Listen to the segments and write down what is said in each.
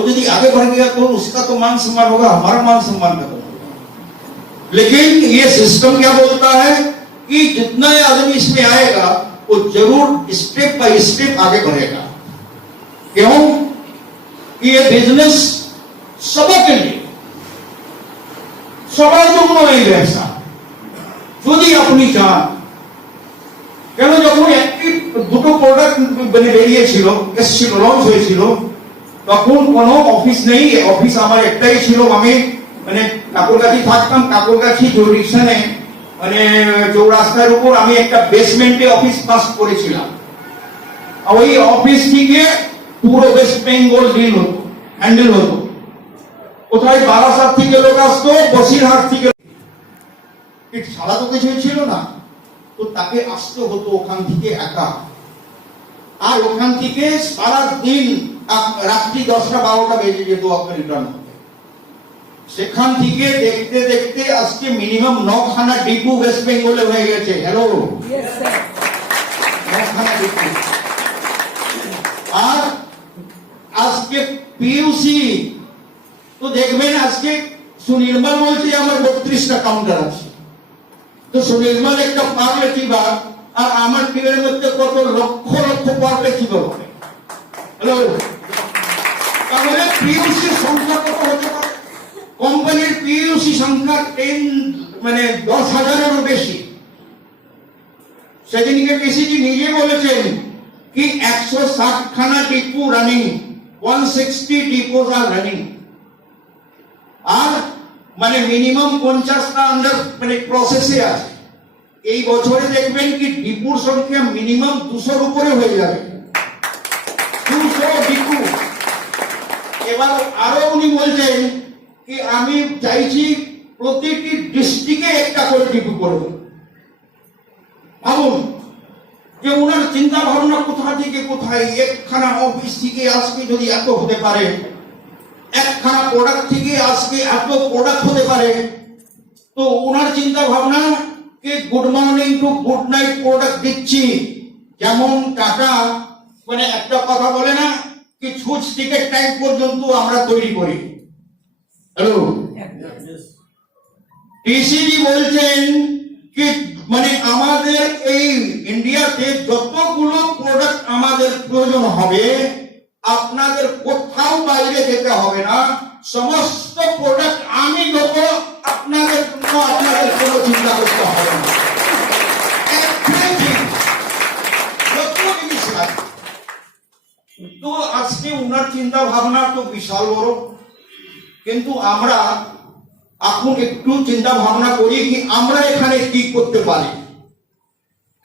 वो यदि आगे बढ़ गया तो उसका तो मान सम्मान होगा, हमारा मान सम्मान खत्म होगा। लेकिन ये सिस्टम क्या बोलता है कि जितना आदमी इसमें आएगा वो जरूर स्टेप बाय स्टेप आगे बढ़ेगा। क्यों कि ये बिजनेस सबके लिए, সবার জন্য এই ব্যবসা যদি আপনি চান। কেন যখন একটি দুটো প্রোডাক্ট বেরিয়েছিল, এসেছিল, লঞ্চ হয়েছিল, তখন কোনো অফিস নেই, অফিস আমার একটাই ছিল। আমি কাকুরগাছি থাকতাম, কাকুরগাছি জুরিডিকশনে চৌরাস্তার উপর আমি একটা বেসমেন্টে অফিস পাস করেছিলাম। ওই অফিস থেকে পুরো ওয়েস্ট বেঙ্গল ডিল হতো, হ্যান্ডেল হতো। কোথায় বারাসাত থেকে লোক আসতো, বসিরহাট থেকে, সারা তো কিছুই ছিল না, তো তাকে আসতে হতো ওখান থেকে একা। আর ওখান থেকে সারা দিন রাত্রি 10টা 12টা বেজে যেত আপনার রিটার্ন হতে। সেখান থেকে দেখতে দেখতে আজকে মিনিমাম 9খানা ডিপো ওয়েস্ট বেঙ্গলে হয়ে গেছে। Hello, 9খানা depot. আর আজকে পিইউসি তো দেখবেন, আজকে সুনির্মল বলছে আমার 32টা কাউন্টার আছে। তো সুনির্মল একটা পারলে বা আর আমার টিমের মধ্যে কত লক্ষ লক্ষ পারলে কি হবে। হ্যালো, তাহলে পিইউসি সংখ্যা কত হতে পারে? কোম্পানির পিইউসি সংখ্যা 10,000-এরও বেশি। সেদিনকে কেসিজি নিজে বলেছেন কি 160খানা ডিপো রানিং, 160 ডিপোজ আর রানিং। আর মিনিমাম 50টা আন্ডার প্রসেসে আছে। এই বছরে দেখবেন কি ডিপোর সংখ্যা মিনিমাম 200-র উপরে হয়ে যাবে, 200 ডিপো। এবার আরো উনি বলছেন কি আমি চাইছি প্রতিটি ডিস্ট্রিক্টে একটা করে ডিপো করব। ভাবুন যে ওনার চিন্তা ভাবনা কোথা থেকে কোথায়। একখানা অফিস থেকে আজকে যদি এত হতে পারে, একখানা প্রোডাক্ট থেকে আজকে এত প্রোডাক্ট হতে পারে, তো ওনার চিন্তা ভাবনা কি good morning to good night product দিচ্ছি। যেমন টাটা একটা কথা বলে না কি ছুঁচ থেকে ট্যাঙ্ক পর্যন্ত আমরা তৈরি করি। হ্যালো, টিসিজি বলছেন কি আমাদের এই ইন্ডিয়াতে যতগুলো প্রোডাক্ট আমাদের প্রয়োজন হবে আপনাদের কোথাও বাইরে যেতে হবে না, সমস্ত প্রোডাক্ট আমি দেবো আপনাদের জন্য, আপনাদের কোনো চিন্তা করতে হবে না। তো আজকে উনার চিন্তা ভাবনা তো বিশাল বড়, কিন্তু আমরা এখন একটু চিন্তা ভাবনা করি কি আমরা এখানে কি করতে পারি।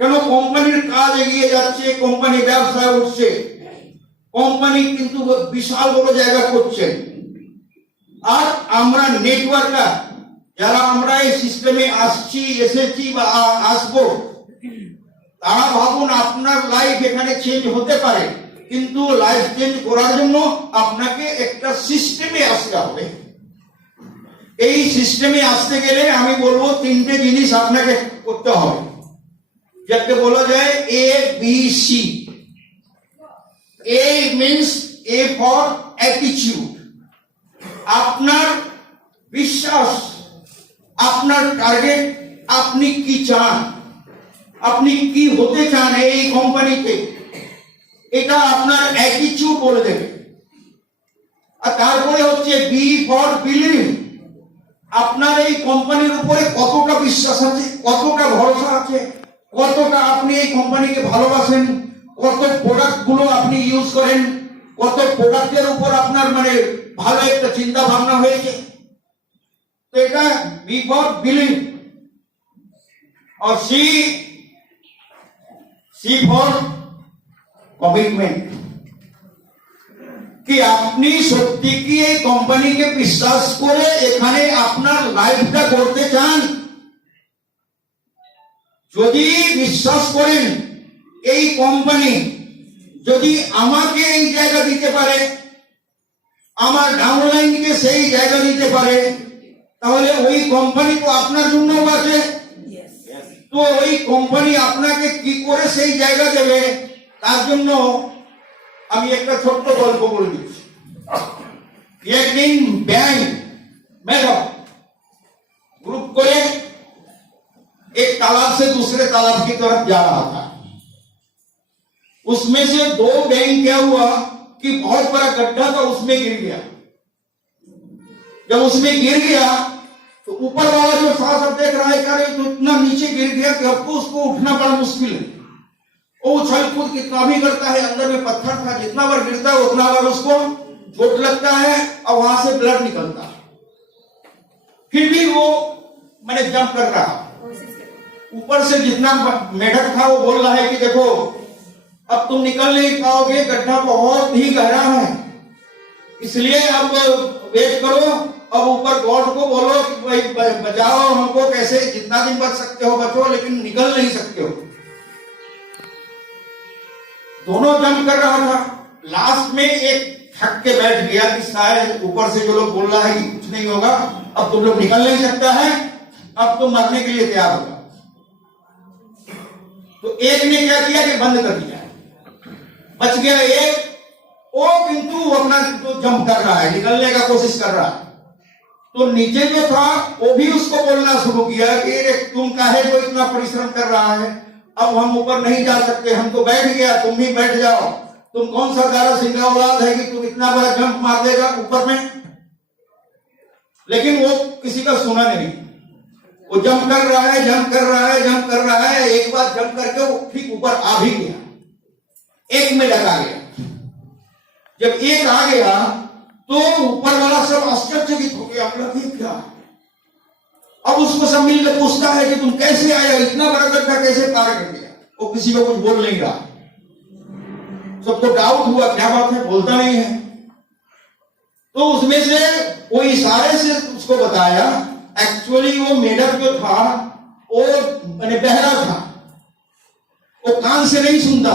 কেন কোম্পানির কাজ এগিয়ে যাচ্ছে, কোম্পানি ব্যবসায় উঠছে, কোম্পানি কিন্তু বিশাল বড় জায়গা করছে। আর আমরা নেটওয়ার্কার যারা আমরা এই সিস্টেমে আসছি, এসেছি বা আসবো, তারা ভাবুন আপনার লাইফ এখানে চেঞ্জ হতে পারে, কিন্তু লাইফ চেঞ্জ করার জন্য আপনাকে একটা সিস্টেমে আসতে হবে। এই সিস্টেমে আসতে গেলে আমি বলবো 3টে জিনিস আপনাকে করতে হবে, যাকে বলা যায় ABC। A means A for attitude, আপনার বিশ্বাস, আপনার টার্গেট, আপনি কি চান, আপনি কি হতে চান এই কোম্পানিতে, এটা আপনার অ্যাটিটিউড বলে দেবে। আর তারপরে হচ্ছে B for believe, আপনার এই কোম্পানির উপরে কতটা বিশ্বাস আছে, কতটা ভরসা আছে, কতটা আপনি এই কোম্পানিকে ভালোবাসেন, কত প্রোডাক্ট গুলো আপনি ইউজ করেন, কত প্রোডাক্টের উপর আপনার ভালো একটা চিন্তা ভাবনা হয়েছে। তো এটা বি ফর বিলিভ। আর সি ফর কমিটমেন্ট, কি আপনি সত্যি কি এই কোম্পানিকে বিশ্বাস করে এখানে আপনার লাইফটা করতে চান। যদি বিশ্বাস করেন এই কোম্পানি যদি আমাকে এই জায়গা দিতে পারে, আমার ডাউনলাইনকে সেই জায়গা দিতে পারে, তাহলে ওই কোম্পানি তো আপনার জন্য আছে। তো ওই কোম্পানি আপনাকে কি করে সেই জায়গা দেবে, তার জন্য আমি একটা ছোট্ট গল্প বলে দিচ্ছি। एक दिन बैंक में ग्रुप को एक तालाब से दूसरे तालाब की तरफ जा रहा था। उसमें से दो बैंक क्या हुआ कि बहुत बड़ा गड्ढा था, उसमें गिर गया। जब उसमें गिर गया तो ऊपर वाला जो था सब देख रहा है क्या रे, तो इतना नीचे गिर गया कि अब तो उसको उठना बड़ा मुश्किल है। वो उछल कूद कितना भी करता है, अंदर में पत्थर था, जितना बार गिरता है उतना बार उसको चोट लगता है और वहां से ब्लड निकलता है। फिर भी वो मैंने जंप कर रहा। ऊपर से जितना मेढक था वो बोल रहा है कि देखो अब तुम निकल नहीं पाओगे, गड्ढा बहुत ही गहरा है, इसलिए अब वेट करो। अब ऊपर गॉड को बोलो कि भाई बचाओ हमको, कैसे जितना दिन बच सकते हो बचो, लेकिन निकल नहीं सकते हो। दोनों जंप कर रहा था। लास्ट में एक थक के बैठ गया कि शायद ऊपर से जो लोग बोल रहा है कि कुछ नहीं होगा, अब तुम लोग निकल नहीं सकता है, अब तो मरने के लिए तैयार होगा। तो एक ने क्या किया कि बंद कर दिया, बच गया एक। वो किंतु अपना तो जंप कर रहा है, निकलने का कोशिश कर रहा है। तो नीचे जो था वो भी उसको बोलना शुरू किया कि तुम काहे को इतना परिश्रम कर रहा है, अब हम ऊपर नहीं जा सकते, हम तो बैठ गया, तुम भी बैठ जाओ। तुम कौन सा दारा सिंगा औलाद है कि तुम इतना बड़ा जंप मार देगा ऊपर में। लेकिन वो किसी का सुना नहीं, वो जंप कर रहा है, जंप कर रहा है, जंप कर रहा है। एक बार जंप करके वो ठीक ऊपर आ भी गया, एक में लगा गया। जब एक आ गया तो ऊपर वाला सब आश्चर्यचकित हो गया, क्या। अब उसको सब मिलकर पूछता है कि तुम कैसे आया, इतना बड़ा गड्ढा कैसे पार कर दिया। वो किसी को कुछ बोल नहीं रहा, सबको डाउट हुआ क्या बात है, बोलता नहीं है। तो उसमें से वो इशारे से उसको बताया, एक्चुअली वो मेढक जो था वो मैंने बहरा था, वो कान से नहीं सुनता,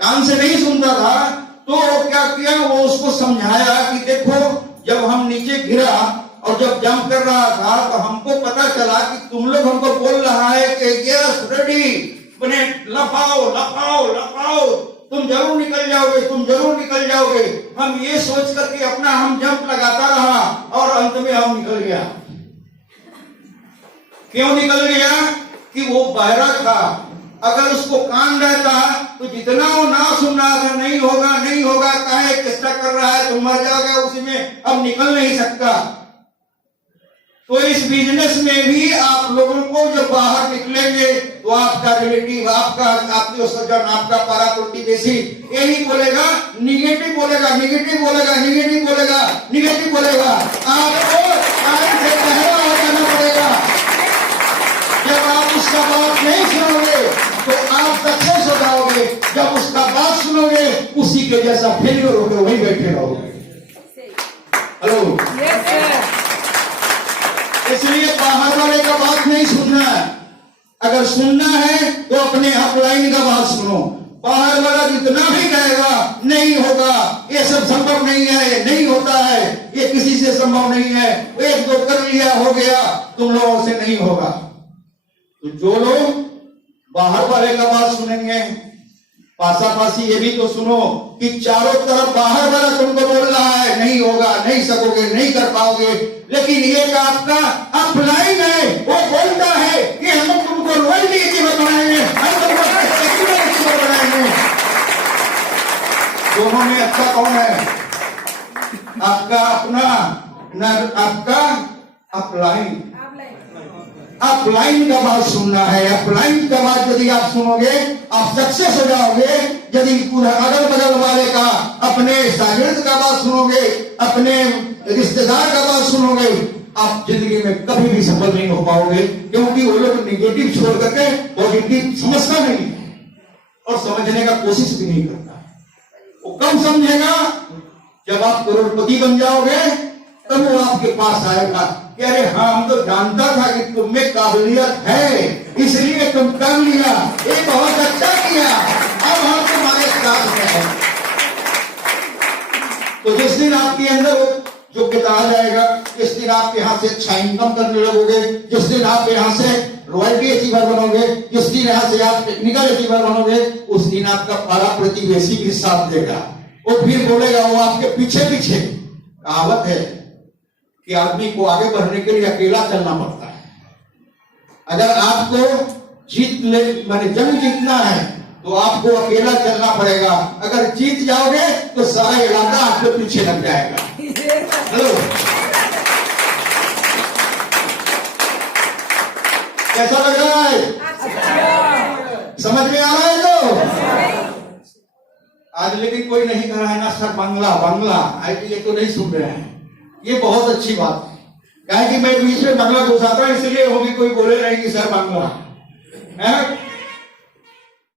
कान से नहीं सुनता था। तो क्या किया, वो उसको समझाया कि देखो जब हम नीचे गिरा और जब जंप कर रहा था तो हमको पता चला कि तुम लोग हमको बोल रहा है कि यस रेडी, मैंने लपाओ लपाओ लपाओ, तुम जरूर निकल जाओगे, तुम जरूर निकल जाओगे। हम ये सोच करके अपना हम जंप लगाता रहा और अंत में हम निकल गया। क्यों निकल गया कि वो बहरा था। अगर उसको कान रहता तो जितना वो ना सुन रहा था, नहीं होगा नहीं होगा, काहे चेष्टा कर रहा है, तुम मर जाओगे उसी में, अब निकल नहीं सकता। तो इस बिजनेस में भी आप लोगों को जब बाहर निकलेंगे तो आपका रिलेटिव, आपका आत्मीय स्वजन, आपका पारा प्रतिवेशी यही बोलेगा, निगेटिव बोलेगा, निगेटिव बोलेगा, निगेटिव बोलेगा, निगेटिव बोलेगा। आपको आगे से पहला हो जाना पड़ेगा। जब आप उसका बात नहीं सुनोगे तो आप सक्सेस हो जाओगे, जब उसका बात सुनोगे उसी के जैसा फेलियर होकर वहीं बैठे रहोगे। हेलो, इसलिए बाहर वाले का बात नहीं सुनना है। अगर सुनना है तो अपने अपलाइन का बात सुनो। बाहर वाला जितना भी कहेगा नहीं होगा, ये सब संभव नहीं है, नहीं होता है, ये किसी से संभव नहीं है, एक दो कर लिया हो गया, तुम लोगों से नहीं होगा। तो जो लोग बाहर वाले का बात सुनेंगे, पासापासी ये भी तो सुनो कि चारों तरफ बाहर वाला तुमको बोल रहा है नहीं होगा, नहीं सकोगे, नहीं कर पाओगे, लेकिन ये आपका अपलाइन है, वो बोलता है कि हम तुमको रॉयल्टी अचीवर बनाएंगे, हम तुमको अचीवर बनाएंगे। दोनों में अच्छा कौन है? आपका अपना न आपका अपलाइन। अपलाइन का बात सुनना है। अपलाइन का बात यदि आप सुनोगे आप सक्सेस हो जाओगे। यदि पूरा अगल बगल वाले का, अपने शागिर्द का बात सुनोगे, अपने रिश्तेदार का बात सुनोगे, आप जिंदगी में कभी भी सफल नहीं हो पाओगे, क्योंकि वो लोग निगेटिव छोड़ करके पॉजिटिव समझता नहीं है और समझने का कोशिश भी नहीं करता। वो कम समझेगा, जब आप करोड़पति बन जाओगे तब वो आपके पास आएगा कि अरे हाँ, हम तो जानता था कि तुम में काबिलियत है, इसलिए तुम कर लिया, ये बहुत अच्छा किया, अब हम तुम्हारे साथ हैं। तो जिस दिन आपके अंदर वो योग्यता आ जाएगा, जिस दिन आप यहाँ से अच्छा इनकम करने लगोगे, जिस दिन आप यहाँ से रॉयल्टी अचीवर बनोगे, जिस दिन यहाँ से आप टेक्निकल अचीवर बनोगे, उस दिन आपका पारा प्रतिवेशी भी साथ देगा। वो फिर बोलेगा, वो आपके पीछे पीछे कहावत है कि आदमी को आगे बढ़ने के लिए अकेला चलना पड़ता है। अगर आपको माने जंग जीतना है तो आपको अकेला चलना पड़ेगा। अगर जीत जाओगे तो सारा इलाका आपके पीछे लग जाएगा। हेलो, कैसा लग रहा है? समझ में आ रहा है? तो आज लेकिन कोई नहीं कह रहा है ना सर बंगला बंगला, ये तो नहीं सुन रहे हैं। ये बहुत अच्छी बात है, क्या है कि मैं बीच में बंगला घुसाता इसलिए होगी कोई बोले नहीं कि सर बंगला है।